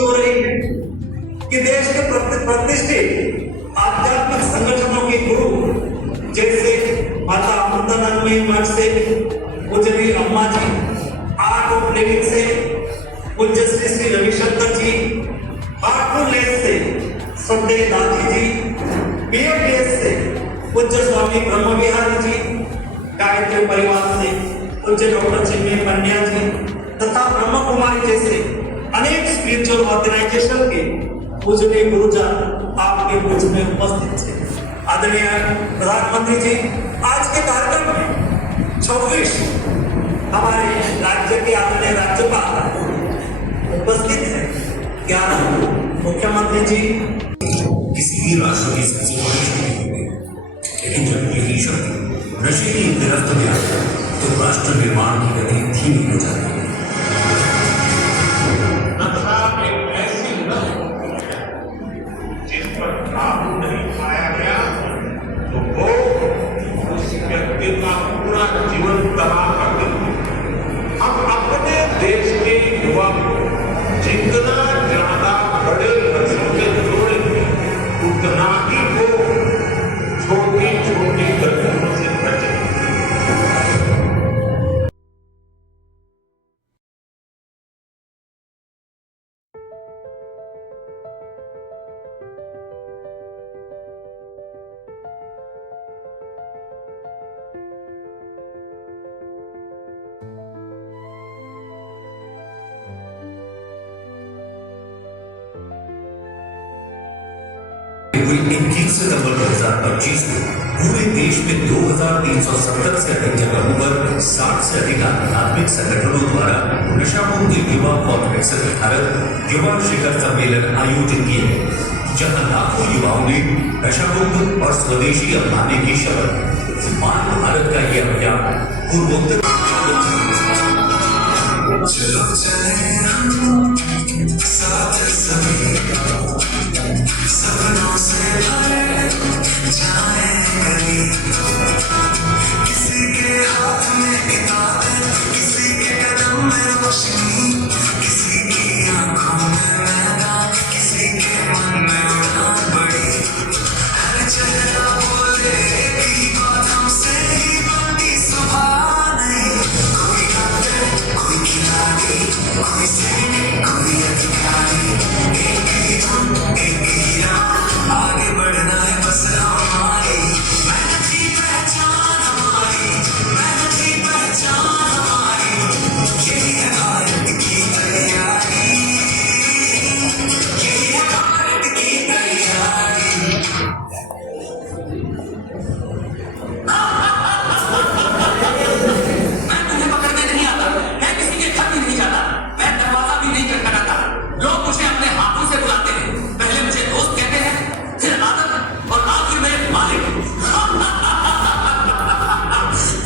हो रही है कि देश के प्रतिष्ठित आध्यात्मिक संगठनों के गुरु जैसे माता अमृतानंदमयी मठ से पूज्य अम्मा जी, आर्ट ऑफ लिविंग से पूज्य श्री रविशंकर जी, हार्टफुलनेस से संजय लाठी जी, बीएफडीएस से पूज्य स्वामी ब्रह्म विहारी जी, गायत्री परिवार से पूज्य डॉक्टर चिन्मय पंड्या जी तथा ब्रह्म कुमारी जैसे अनेक स्पिरिचुअल ऑर्गेनाइजेशन के पूजनीय गुरुजन आपके बीच में उपस्थित थे। आदरणीय प्रधानमंत्री जी, आज के कार्यक्रम में 26 हमारे राज्य के आदरणीय राज्यपाल उपस्थित है। 11 मुख्यमंत्री जी। किसी भी राष्ट्र की सबसे बड़ी शक्ति होगी, लेकिन जब यही शक्ति नशे की गिरफ्त में आती है तो राष्ट्र निर्माण की गति धीमी हो जाती है। नशा एक ऐसी लत जिस पर काबू नहीं पाया गया तो वो उस व्यक्ति का पूरा जीवन तबाह कर देती है। हम अपने देश के युवा को जितना ज्यादा बड़े नशों से जोड़ेंगे उतना ही वो छोटी छोटी गतियों से बचेंगे। कुल 21 सितंबर 2025 को पूरे देश में 2370 से अधिक जगहों पर 60 से अधिक आध्यात्मिक संगठनों द्वारा नशा मुक्त युवा और विकसित भारत युवा शिखर सम्मेलन आयोजित किए गए, जहां लाखों युवाओं ने नशा मुक्त और स्वदेशी अपनाने की शपथ। मान भारत का यह अभियान पूर्वोत्तर चलो चले हम साथ सभी सपनों से भरे जाए कभी, किसी के हाथ में किताबें, किसी के कदम में रोशनी, किसी की आंखों में मैदान, किसी के मन में उड़ान बड़ी। हर चेहरा बोले एक ही बात, हमसे ही बनती सुबह नहीं। कोई डॉक्टर, कोई खिलाड़ी, कोई सैनिक, कोई अधिकारी, एक ही धुन, एक ही राह, आगे बढ़ना है बस हमारी। मेहनत की पहचान हमारी, मेहनत की पहचान हमारी, यही है भारत की तैयारी, यही है भारत की तैयारी। मैं तुम्हें पकड़ने नहीं आता, मैं किसी के घर भी नहीं जाता, मैं दरवाजा भी नहीं खटखटाता। लोग मुझे अपने हाथों से बुलाते हैं, पहले मुझे दोस्त कहते हैं, फिर आदत और आखिर में मालिक।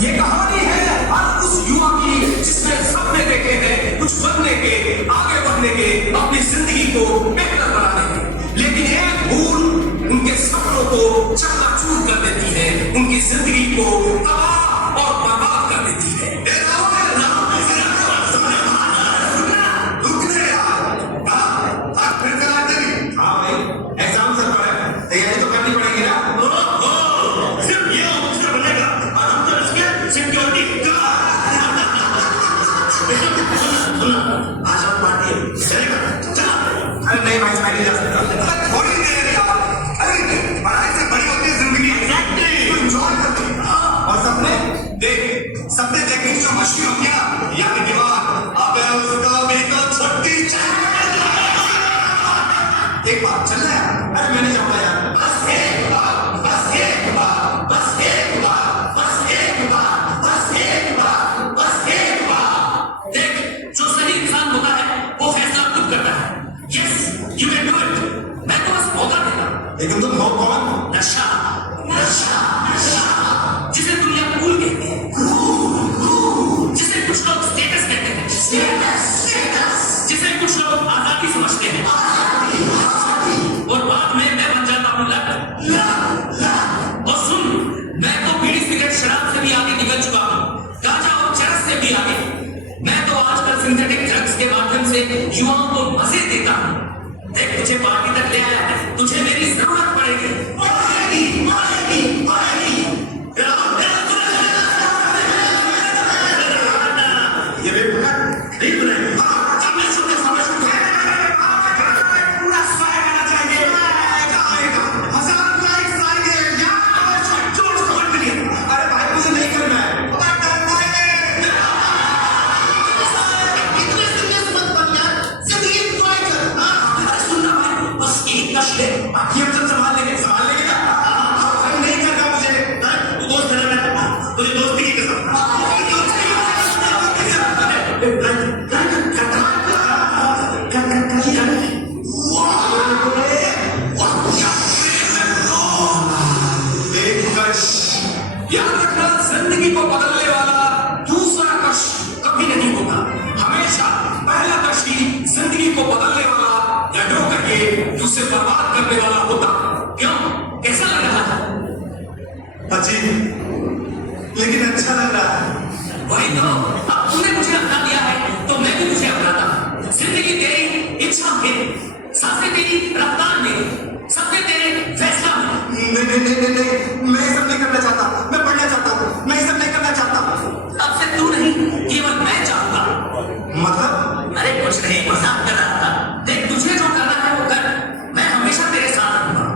ये कहानी है हर उस युवा की जिसने सपने देखे हैं कुछ बनने के, आगे बढ़ने के, अपनी जिंदगी को बेहतर बनाने के, लेकिन एक भूल उनके सपनों को चकनाचूर कर देती है, उनकी जिंदगी को तबाह और बर्बाद कर देती है। हाँ भाई, एग्जाम सर पड़ा है, तैयारी तो करनी पड़ेगी ना। सिर्फ ये ऑफिसर बनेगा और हम तो इसके सिक्योरिटी। आज हम पार्टी चलेगा, चला। अरे नहीं भाई, मैं नहीं जा सकता। थोड़ी देर यार, अरे पढ़ाई से बड़ी होती है जिंदगी। एग्जैक्टली, तो एंजॉय करते हैं। और सपने देख, सपने देखने की जो मशीन होती है ना, यानी दिमाग, अबे उसका भी तो छुट्टी चाहिए। एक बार चल रहा है। अरे मैं नहीं जाऊंगा यार। बस एक बार, बस एक बार, बस एक बार, बस एक बार, बस एक बार, बस एक बार। देख, जो सही इंसान होता है वो फैसला खुद करता है। Yes, you can do it. मैं तो बस मौका देता। लेकिन तुम हो कौन? नशा, नशा, नशा, जिसे दुनिया कूल कहती है, कूल, जिसे कुछ लोग स्टेटस कहते हैं, स्टेटस, स्टेटस, जिसे कुछ लोग आजादी समझते हैं, और बाद में मैं बन जाता हूँ लत। और सुन, मैं तो बीड़ी सिगरेट शराब से भी आगे निकल चुका हूँ, गांजा और चरस से भी आगे। मैं तो आजकल सिंथेटिक ड्रग्स के माध्यम से युवाओं को मजे देता हूँ। ले आया है, तुझे मेरी जरूरत पड़ेगी। ये देखो ठीक नहीं। सामने सुनते पूरा स्पाई करना चाहिए। आएगा 1000 लाइक चाहिए यार। जोर से 1 मिलियन। अरे भाई मुझे नहीं करना है। इतने सीरियस मत बन यार, जिंदगी एंजॉय कर। अरे सुनना भाई, बस एक कश ले, बाकी हम सब संभाल लेंगे ना। नहीं करना मुझे। तू दोस्त है ना, तुझे दोस्ती की कसम। याद रखना, जिंदगी को बदलने वाला दूसरा कश कभी नहीं होता। हमेशा पहला कश ही जिंदगी को बदलने वाला या ड्रो करके उसे बर्बाद करने वाला होता। क्यों, कैसा लग रहा है? अजीब लेकिन अच्छा लग रहा है। वही तो, अब तूने मुझे अपना लिया है तो मैं भी तुझे अपनाता। जिंदगी तेरी इच्छा में, सांसें तेरी रफ्तार में, सपने तेरे फैसला में। नहीं मैं ये सब नहीं करना चाहता। मैं पढ़ना चाहता हूँ। मैं ये सब नहीं करना चाहता। अब से तू नहीं, केवल मैं चाहूंगा। मतलब अरे कुछ नहीं, मजाक कर रहा था। देख, तुझे जो करना है वो कर, मैं हमेशा तेरे साथ रहूंगा।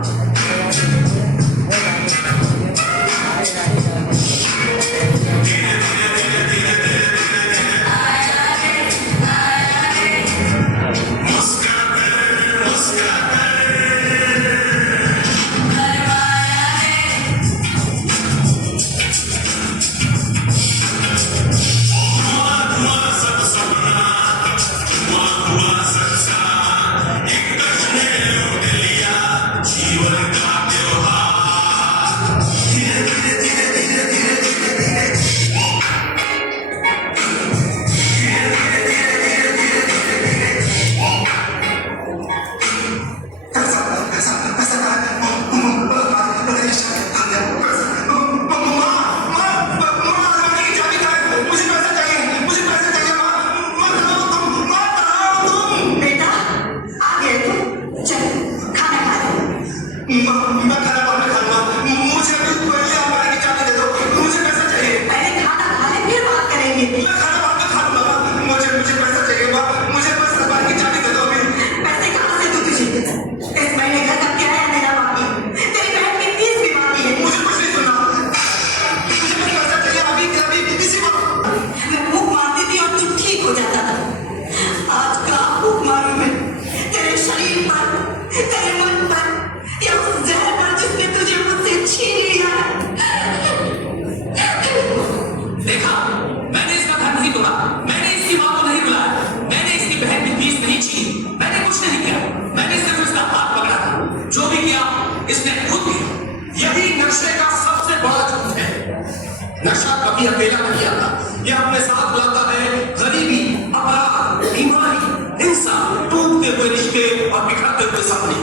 नशा कभी अकेला नहीं आता, यह अपने साथ लाता है गरीबी, अपराध, बीमारी, हिंसा, टूटते हुए रिश्ते और बिखरते हुए सपने।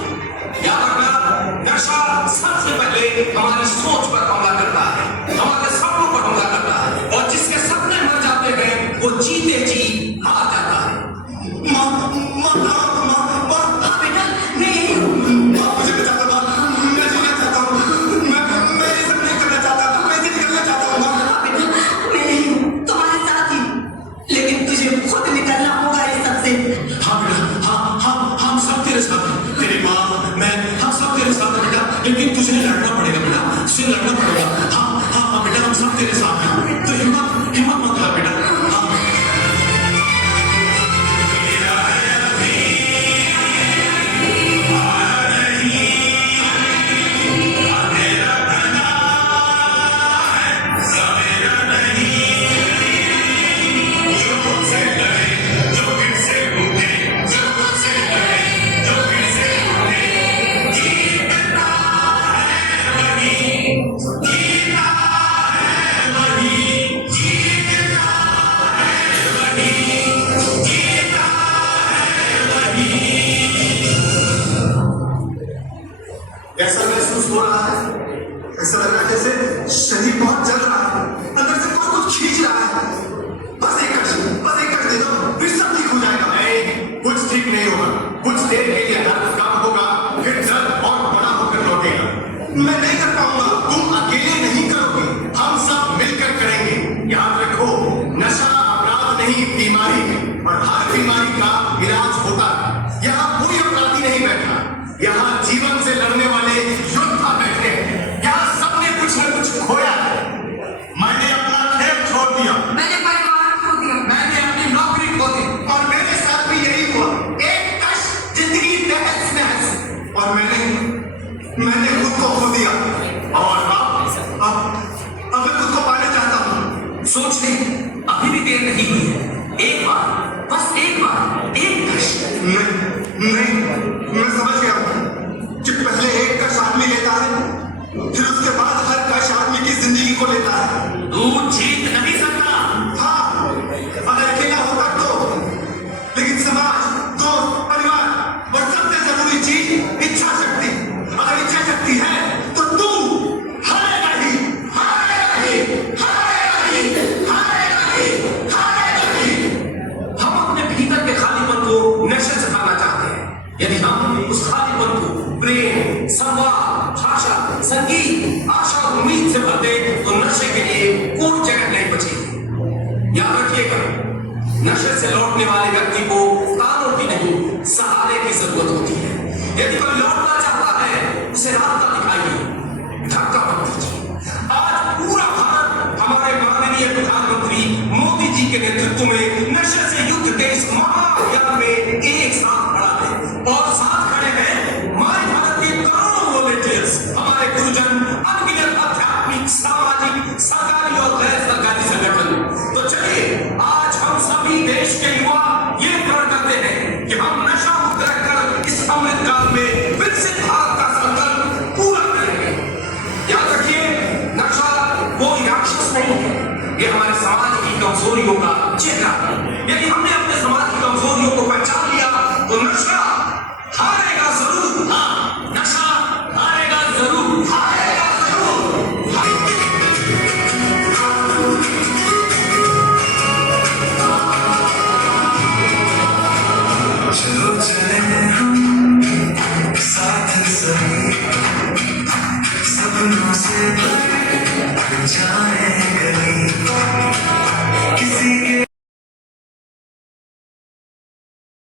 याद रखना, नशा सबसे पहले हमारी सोच पर हमला करता है, हमारे सपनों पर हमला करता है, और जिसके सपने मर जाते हैं वो जीते जी हार जाता है। लेकिन तुझे लड़ना पड़ेगा बेटा, तुझे लड़ना पड़ेगा। हाँ हाँ हाँ बेटा, हम सब तेरे साथ हैं, तो हिम्मत हिम्मत मत कर बेटा। ऐसा महसूस हो रहा है, ऐसा लग रहा है जैसे शरीर बहुत जल रहा है, अंदर से बहुत कुछ खींच रहा है। बस एक कट दे दो, फिर सब ठीक हो जाएगा। नहीं, कुछ ठीक नहीं होगा। कुछ देर के लिए दर्द कम होगा, फिर मैं नहीं कर पाऊंगा। तुम अकेले नहीं करोगे, हम सब मिलकर करेंगे। याद रखो, नशा अपराध नहीं, बीमारी है, और हर बीमारी का इलाज होता है। यहाँ कोई अपराधी नहीं बैठा, यहाँ जीवन से लड़ने वाले योद्धा बैठे हैं। यहाँ सबने कुछ न कुछ खोया है। मैंने अपना खेत छोड़ दिया, मैंने परिवार खो दिया, मैंने अपनी नौकरी खो दी, और मेरे साथ भी यही हुआ। एक कश जिंदगी तहस नहस, और मैंने खुद को खो दिया। और अब मैं खुद को पाना चाहता हूँ। सोच ले, अभी भी देर नहीं हुई है। एक बार, बस एक बार, एक कश। मैं समझ गया कि पहले एक कश आदमी लेता है, फिर उसके बाद हर कश आदमी की जिंदगी को लेता है। तू जीत नहीं सकता। हाँ, अगर अकेला होगा तो, लेकिन समाज, दोस्त, परिवार और सबसे जरूरी चीज इच्छा शक्ति। अगर इच्छा शक्ति है तो तू हारेगा ही, हारेगा ही, हारेगा ही, हारेगा ही, हारेगा ही। हम अपने भीतर के खालीपन को नशे से भरना चाहते हैं। यदि हम उस खालीपन को प्रेम, संवाद, भाषा, संगीत, आशा और उम्मीद से भर दें, तो नशे के लिए कोई जगह नहीं बचेगी। याद रखिएगा, नशे से लौटने वाले व्यक्ति को कानों की नहीं, सहारे की जरूरत होती है। यदि कोई लौटना चाहता है, उसे रास्ता दिखाइए, धक्का मत दीजिए। आज पूरा भारत हमारे माननीय प्रधानमंत्री मोदी जी के नेतृत्व में नशे से युद्ध के इस महाअभियान में एक साथ खड़ा है, और साथ खड़े हैं माय भारत के करोड़ों वॉलंटियर्स, हमारे गुरुजन, अनगिनत आध्यात्मिक, सामाजिक, सरकारी और गैर सरकारी संगठन। तो चलिए, आज हम सभी देश के युवा ये प्रण करते हैं कि हम नशा मुक्त रहकर इस अमृत काल में विकसित भारत का संकल्प पूरा करेंगे। याद रखिए, नशा कोई राक्षस नहीं है, ये हमारे समाज की कमजोरियों का चेहरा है। यदि हमने अपने समाज की कमजोरियों को पहचान लिया तो नशा हारेगा जरूर। हाँ, नशा हारेगा जरूर, हारेगा जरूर। चलो चले हम साथ सभी, सपनों से भर जाए